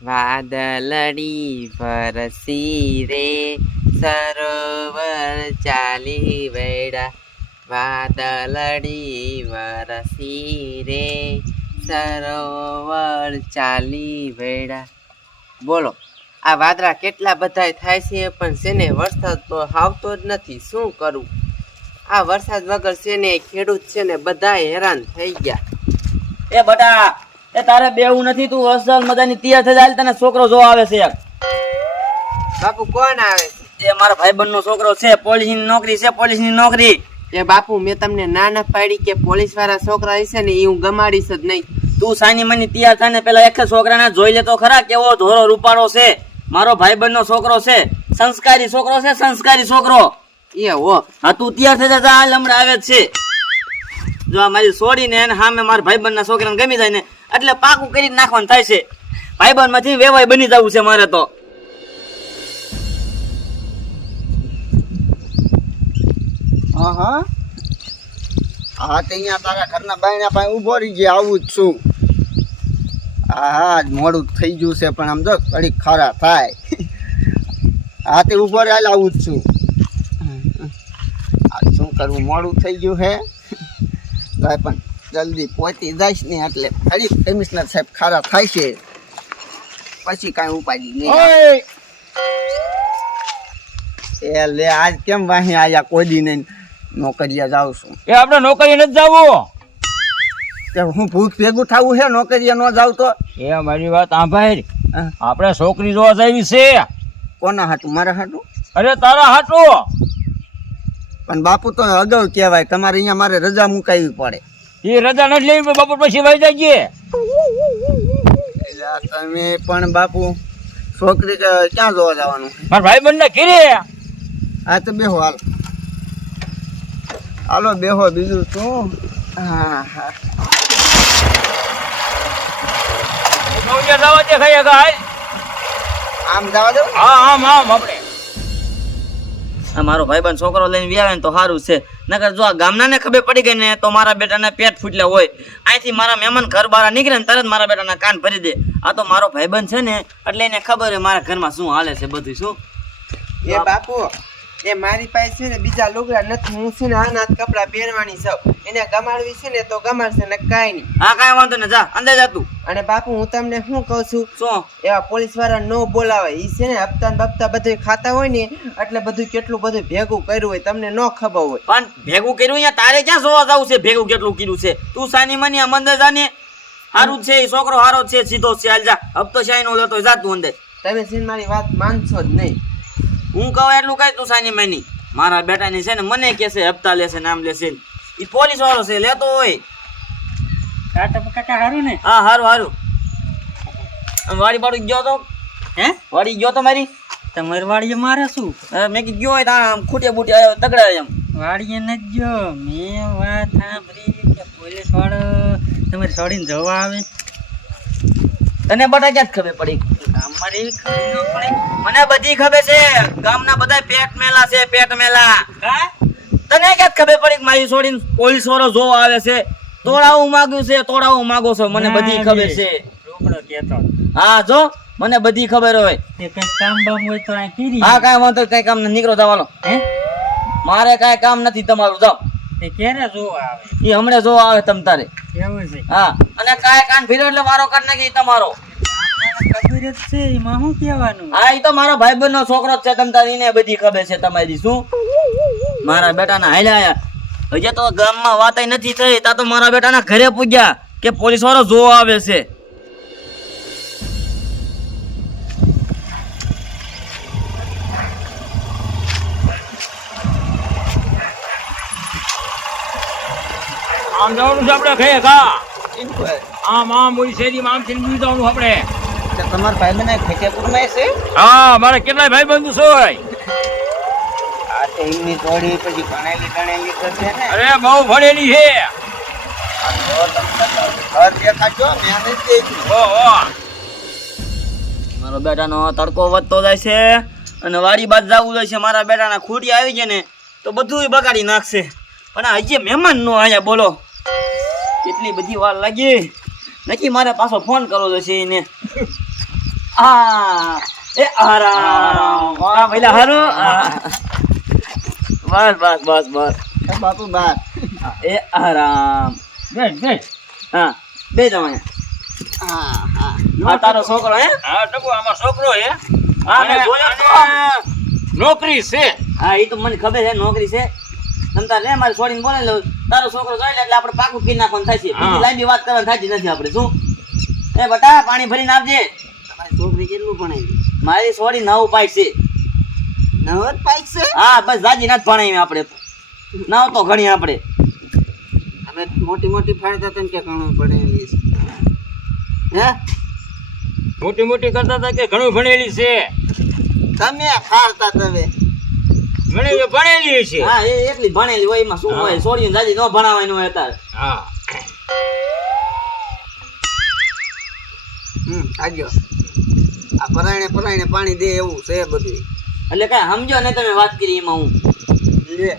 વાદળડી વરસી રે સરોવર ચાલી વેડા વાદળડી વરસી રે સરોવર ચાલી વેડા બોલો આ વાદળા કેટલા બધા થાય છે પણ છે ને વરસાદ તો આવતો જ નથી શું કરું આ વરસાદ વગર છે ને ખેડૂત છે ને બધા હેરાન થઈ ગયા એ બટા એ તારે બેવું નથી તું અસલ મજાની તૈયાર થઈ જાય તને છોકરો જોવા આવે છે એક બાપુ કોણ આવે એ મારા ભાઈબંધ નો છોકરો છે પોલીસની નોકરી છે પોલીસની નોકરી એ બાપુ મેં તમને ના ના પાડી કે પોલીસ વાળા છોકરા હશે ને એ હું ગમાડીશ જ નહીં તું સાની મની તૈયાર થાય ને પેલા એક છોકરાને જોઈ લે તો ખરા કેવો ધોરો રૂપાળો છે મારો ભાઈબંધ નો છોકરો છે સંસ્કારી છોકરો છે સંસ્કારી છોકરો એ હો હા તું તૈયાર થઈ જા હાલ હમણાં આવે જ છે જો આ મારી છોડીને એને સામે મારા ભાઈબંધ ના છોકરાને ગમી જાય ને એટલે પાકું કરી નાખવાનું થાય છે ભાઈબંધ માંથી વેવાય બની જવું છે મારે તો હા હા હા તે અહીંયા તારા ઘરના બાયણા પાસે ઊભો રહી ગયા આવું જ છું હા મોડું થઈ ગયું છે પણ આમ જો ઘડીક ખરા થાય હા તે ઊભો રહે હાલ આવું જ છું આ શું કરવું મોડું થઈ ગયું હે ભાઈ પણ જલ્દી પહોંચી જઈશ ને એટલે ઘડીક કમિશનર સાહેબ ખારા થાય છે પછી કાંઈ ઉપાડી નહીં એ લે આજ કેમ વાહી આયા કોઈ દી નહીં નોકરીએ જાઉં છું એ આપણે નોકરીએ નથી જવું કે હું ભૂખ ભેગું થવું હે નોકરીએ ન જાવ તો એ મારી વાત આભાર આપણે છોકરી જોવા જાવી છે કોના હાટું મારા હાટું અરે તારા હાટું પણ બાપુ તો અગાઉ કહેવાય તમારે અહીંયા મારે રજા મુકાવી પડે એ રજા નથી લેવી બપોર પછી વહી જઈએ એટલે તમે પણ બાપુ છોકરી ક્યાં જોવા જવાનું મારા ભાઈબંધ ને ઘીરે હા તો બેહો હાલ હાલો બેહો બીજું શું હા હા જવા દે ખાઈ આમ જવા દો હા આમ આમ આપણે મારો ભાઈબંધ છોકરો લઈને વ્યાવે ને તો સારું છે નકર જો આ ગામના ને ખબર પડી ગઈ ને તો મારા બેટાને પેટ ફૂટલા હોય અહીંથી મારા મહેમાન ઘર બહાર નીકળે ને તરત મારા બેટાના કાન ભરી દે આ તો મારો ભાઈબંધ છે ને એટલે એને ખબર હોય મારા ઘરમાં શું હાલે છે બધું શું એ બાપુ એ મારી પાસે છે ને બીજા લુગડા નથી હું છે ને આ નાથ કપડા પહેરવાની છું એને ગમાડવી છે ને તો ગમાડશે ને કાંઈ નહીં હા કાંઈ વાંધો ને જા અંદર જા તું અને બાપુ હું તમને શું કહું છું શું એવા પોલીસ વાળા નો બોલાવે ઈ છે ને હપ્તા ને બપ્તા બધું ખાતા હોય ને એટલે બધું કેટલું બધું ભેગું કર્યું હોય તમને ન ખબર હોય પણ ભેગું કર્યું અહીંયા તારે ક્યાં જોવા જવું છે ભેગું કેટલું કર્યું છે તું સાની મની આમ અંદર જાને સારું છે એ છોકરો સારો છે સીધો છે હાલ જા હપ્તો શાઈ નો લેતો જા તું અંદર તમે છે ને મારી વાત માનશો જ નહીં હું કહું એટલું કઈ તું સાની મની મારા બેટાની છે ને મને કે છે હપ્તા લેશે નામ લેશે એ પોલીસ વાળો છે લેતો હોય કાકા હારું ને હા હારું હારું વાડી બાડું ગયો તો હે વાડી ગયો તો મારી તમારી વાડીએ મારે શું મેં કીધું ગયો હોય તો આમ ખૂટે બૂટે આવ્યો તગડા એમ વાડીએ નથી ગયો મેં વાત સાંભળી કે પોલીસ વાળો તમારી છોડીને જવા આવે તને બટા ક્યાં ખબર પડી અમારે એવી ખબર ન પડે મને બધી ખબર છે ગામના બધા પેટ મેલા છે પેટ મેલા કા તને ક્યાં ખબર પડી કે મારી છોડીને પોલીસ વાળો જોવા આવે છે તોડાવું માંગ્યું છે તોડાવું માંગો છો મને બધી ખબર છે રોકડો કેતો હા જો મને બધી ખબર હોય તે કઈ કામ બામ હોય તો આ કરી હા કાંઈ વાંધો કઈ કામ નથી નીકળો જવાનો હે મારે કાંઈ કામ નથી તમારું જાઓ તે ક્યારે જોવા આવે એ હમણાં જોવા આવે તમ તારે એવું છે હા અને કાંઈ કાન ભીરો એટલે મારો કાઢ નાખી તમારો ખબર જ છે એમાં શું કહેવાનું હા એ તો મારો ભાઈબંધ નો છોકરો જ છે તમ તારે એને બધી ખબર છે તમારી શું મારા બેટાના હાલ્યા હજી તો ગામમાં વાત નથી થઈ તા તો મારા બેટાના ઘરે પૂગ્યા કે પોલીસ વાળો જોવા આવે છે આમ જવાનું છે આપણે ખાઈએ ખા આમ આમ ઓલી શેરીમાં આમ થઈને બીજું જવાનું આપણે તમારા ભાઈ મને ફતેપુરમાં છે હા મારે કેટલાય ભાઈ બંધુ છે આ તો એમની જોડી પછી ભણેલી તો છે ને અરે બહુ ભણેલી છે ઘર દેખાડજો મેં નથી દેખ્યું મારો બેટાનો તડકો વધતો જાય છે અને વાડી બાદ જવું જાય છે મારા બેટાના ખૂટી આવી જાય ને તો બધું બગાડી નાખશે પણ હજી મહેમાન નો આયા બોલો કેટલી બધી વાર લાગી નક્કી મારે પાછો ફોન કરવો છે એને આ એ આરામ આ પહેલા હારો બસ બસ બસ બસ એ બાપુ બાર એ આરામ બેસ બેસ હા બે જવાય હા હા આ તારો છોકરો હે હા ટપુ આમાં છોકરો હે હા મેં જોયો તો. નોકરી છે હા એ તો મને ખબર છે નોકરી છે તમતાર રે મારી છોડીને બોલાવી લઉં તારો છોકરો જોઈ લે એટલે આપણે પાકું કરી નાખવાનું થાય છે બીજી લાંબી વાત કરવાની થતી નથી આપણે શું એ બટા પાણી ભરીને આપજે તમારી છોકરી કેટલું ભણેલી મારી છોડી 9 પાસ છે નવદ પાઈક છે હા બસ જાજી નથી ભણાવી આપણે 9 તો ઘણી આપણે અમે મોટી મોટી ફાડતા હતા ને કે ઘણું ભણેલી છે હે મોટી મોટી કરતા હતા કે ઘણું ભણેલી છે તમે ફાડતા તમે ભણેલી છે હા એ એટલી ભણેલી હોય એમાં શું હોય છોડીને જાજી ન ભણાવવાનું હોય અત્યારે હા આજો આ પરાયણે પાણી દે એવું છે બધું એટલે કઈ સમજો ને તમે વાત કરી એમાં હું લે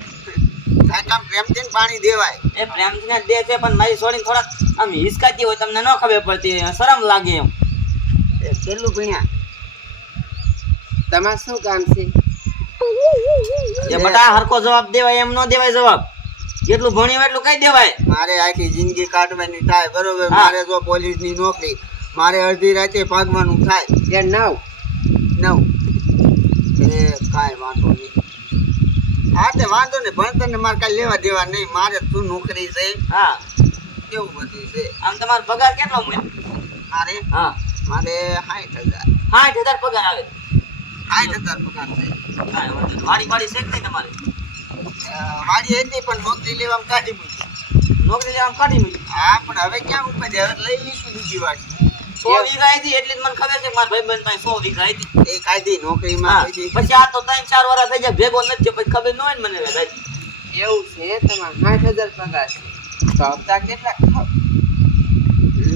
કાંઈ કામ પ્રેમથી ને પાણી દેવાય એ પ્રેમથી ને દે છે પણ મારી છોડીને થોડાક આમ હિસકાતી હોય તમને ન ખબર પડતી શરમ લાગે એમ એ કેટલું ભણ્યા તમારે શું કામ છે એ બટા હરકો જવાબ દેવાય એમ ન દેવાય જવાબ જેટલું ભણ્યું હોય એટલું કઈ દેવાય મારે આખી જિંદગી કાઢવાની થાય બરોબર હા. મારે જો પોલીસની નોકરી મારે અડધી રાતે ભાગવાનું થાય કે નવ એ કાંઈ વાંધો નહીં હા તે વાંધો નહીં ભણતર ને મારે કાંઈ લેવા દેવા નહીં મારે શું નોકરી છે હા કેવું બધું છે આમ તમારો પગાર કેટલો મળે મારે હા મારે 60,000 60,000 પગાર આવે 60,000 પગાર છે કાંઈ વાંધો નહીં. વાડી બાડી છે કે નહીં તમારે વાડી હતી પણ નોકરી લેવામાં કાઢી મૂકી નોકરી લેવામાં કાઢી મૂકી હા પણ હવે ક્યાં ઉપર હવે લઈ લઈશું બીજી વાડી 100 વીઘા હતી એટલે જ મને ખબર છે કે મારા ભાઈબંધ પાસે 100 વીઘા હતી એ કાઢી હા નોકરીમાં પછી પછી આ તો 3-4 વર્ષ થઈ જાય ભેગો નથી થયો, પછી ખબર ન હોય ને મને દાદી એવું છે તમારે 60,000 પગાર છે તો હપ્તા કેટલા ખાવ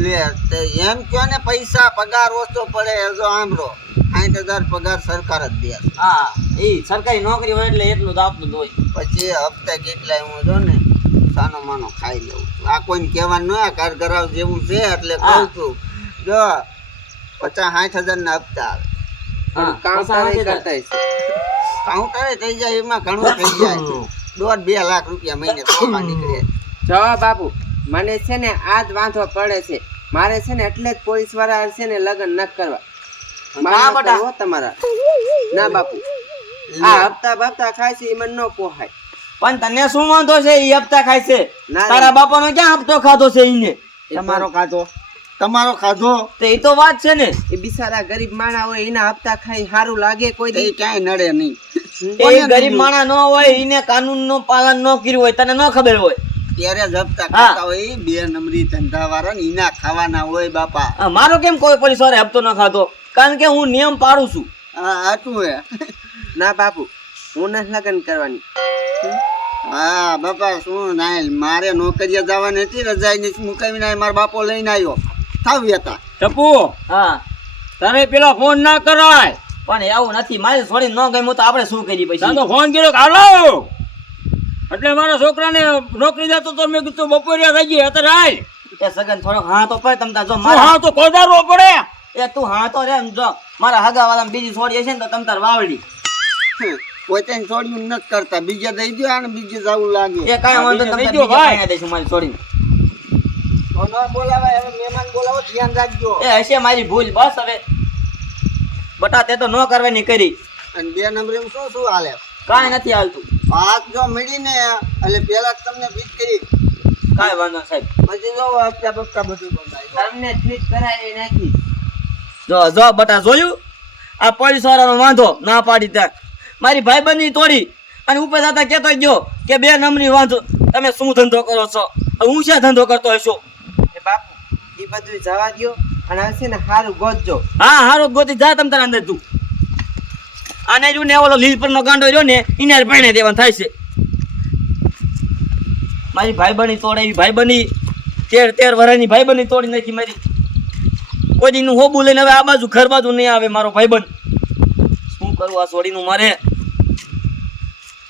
લે તે એમ કયો ને પૈસા પગાર ઓછો પડે જો આમરો 60,000 પગાર સરકાર જ દે હા એ સરકારી નોકરી હોય એટલે એટલું તો આપતું જ હોય પછી હપ્તા કેટલાય હું જો ને સાનો માનો ખાઈ લઉં છું. આ કોઈને કહેવાનું ન હોય ઘર ઘરાવ જેવું છે એટલે હા. કહું છું જો 50-60,000 ના હપ્તા આવે હા કામ પૈસા સારી નથી કરતા છે કાઉન્ટરે થઈ જાય એમાં ઘણું થઈ જાય 1.5-2 લાખ રૂપિયા મહિને ચોખા નીકળે જો બાપુ મને છે ને આ જ વાંધો પડે છે મારે છે ને એટલે જ પોલીસ વાળા છે ને લગ્ન ન કરવા મારા બટા. હો તમારા ના બાપુ આ હપ્તા બાપતા ખાય છે એ મને ન પોહાય પણ તને શું વાંધો છે ઈ હપ્તા ખાય છે ના, તારા બાપાનો ક્યાં હપ્તો ખાધો છે ઈને તમારો ખાધો તો એ તો વાત છે ને એ બિચારા ગરીબ માણા હોય એના હપ્તા ખાઈ સારું લાગે કોઈ એ દી ક્યાંય નડે નહીં એ ગરીબ માણસ ન હોય ઈને કાનૂન નું પાલન ન કર્યું હોય તને ન ખબર હોય ત્યારે જ હપ્તા હા. ખાતા હોય ઈ બે નંબરી ધંધા વાળા ને ઈના ખાવાના હોય બાપા આ મારો કેમ કોઈ પોલીસ વાળા હપ્તો ન ખાતો કારણ કે હું નિયમ પાડું છું હા આટલું હે ના બાપુ હું નથી લગ્ન કરવાની હા બાપા શું નાય મારે નોકરીએ જવાની હતી રજાઈ ની મુકાવીને આય મારા બાપો લઈને આવ્યો થાવ્યા હતા ટપુ હા તારે પેલો ફોન ના કરાય પણ એવું નથી મારી છોડી ન ગમ્યું તો આપણે શું કરી પછી તારો ફોન કર્યો કે હાલો એટલે મારા છોકરાને નોકરી જતો તો મેં કીધું બપોરે થઈ ગઈ અત્યારે હાલ એ સગન થોડોક હા તો પડે તમતા જો તું મારા હા તો કોદારવો પડે એ તું હા તો રે એમ જો મારા હગા વાળા બીજી છોડી હશે ને તો તમતાર વાવડી પોતે છોડ્યું નથી કરતા બીજે દઈ દો અને બીજે જવું લાગે એ કાંઈ વાંધો નહીં, બીજે તમતાર લઈ બીજે ગયો ભાઈ. પાણી દઈશું મારી છોડીને તો ન બોલાવાય હવે મહેમાન બોલાવો ધ્યાન રાખજો એ હશે મારી ભૂલ બસ હવે બટા તે તો ન કરવાની કરી અને બે નંબરે શું હાલે કાંઈ નથી હાલતું વાત જો મળીને એટલે પેલા જ તમને ફીટ કરી કાંઈ વાંધો નહીં સાહેબ પછી જો હપ્તા બપ્તા બધું બંધાય તમને ટ્વીટ કરાવી નાખી જો જો બટા જોયું આ પોલીસ વાળાનો વાંધો ના પાડી ત્યાં મારી ભાઈબંધની તોડી અને ઉપર જતા કહેતો ગયો કે બે નંબરની વાંધો તમે શું ધંધો કરો છો હું શા ધંધો કરતો હશો એ બાપુ એ બધું જવા દ્યો અને હશે ને સારું ગોતજો હા હારો ગોતી જા તમ તારા અંદર તું આને જો ને ઓલો લીલ પરનો ગાંડો રહ્યો ને એને પાણી દેવાનું થાય છે મારી ભાઈબંધી તોડાવી ભાઈબંધી 13 વર્ષની ભાઈબંધી તોડી નાખી મારી કોઈ દીનું હોબું લઈને હવે આ બાજુ ઘર બાજુ નહીં આવે મારો ભાઈબંધ શું કરવું આ છોડીનું મારે